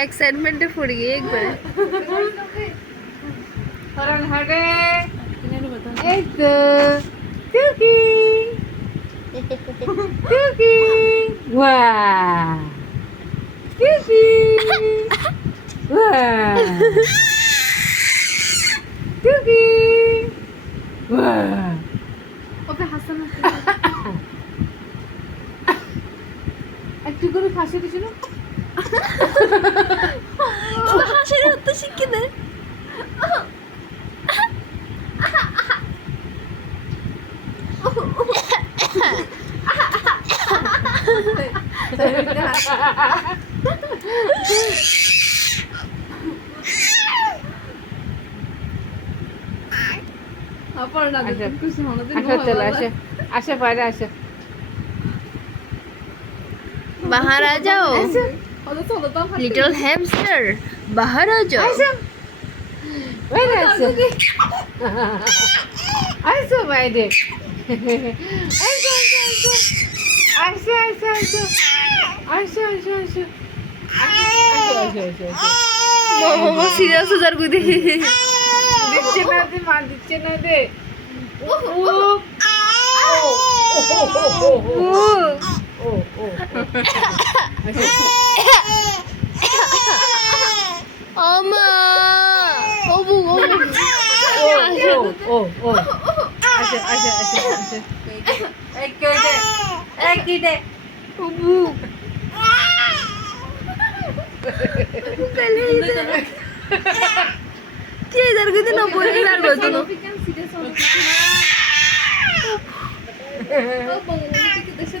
Excitement foot गई एक बार हरण हरे एक टुकी टुकी वाह टुकी वाह टुकी वाह ওকে হাসানো একটু করে ফাঁসি দিছিল হাসির হতে শিখে দে আপর না আচ্ছা। কিছু হলো আসো চলো আসো আসো বাইরে আসো बाहर आ जाओ হলো চলো তো लिटिल हैमस्टर बाहर आ जाओ বাইরে আসো আসো বাইরে আসো আসো আসো আসো আসো আসো আসো मोमो सीरियस हो जार गुदी দিচ্ছে না দে মা দিচ্ছে না দে अम्मा ओबू ओबू আসো আসো আসো আসো এক দে ओबू पहले इधर क्या इधर गुदी ना बोल इधर बोल तू সিরিয়াস হলো ও বঙ্গবন্ধু কি দেশে